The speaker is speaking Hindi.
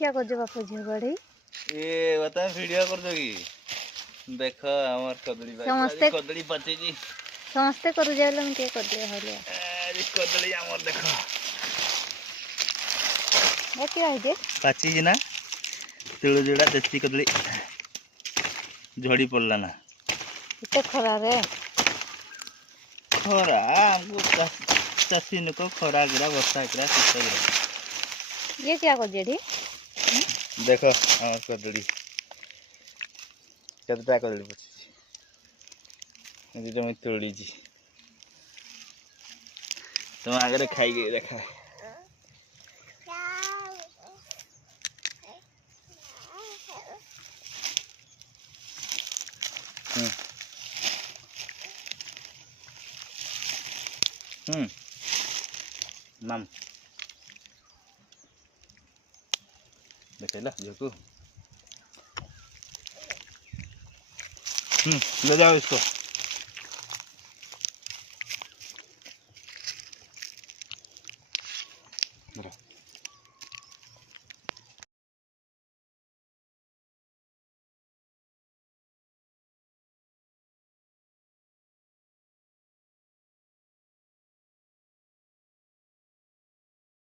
क्या कर जो बापू झियो गड़ी ये बता वीडियो कर दोगी देखो हमार कदली भाई समस्ते कदली पाची जी समस्ते करू जाइले हम के कर दिए हले अरे कदली हमार देखो ये क्या है जे पाची जी ना तेलु जोड़ा देसी कदली झड़ी पड़ला ना इते खरा रे खरा हमको चासी नको खरा गिरा वर्षा गिरा शीत गिरा ये क्या कर जेडी देखो हमार कदली केतटा कदली पची ये जो मैं तोड़ी जी तुम आगे खाई गई देखा माम देखला जोकू ले जाओ इसको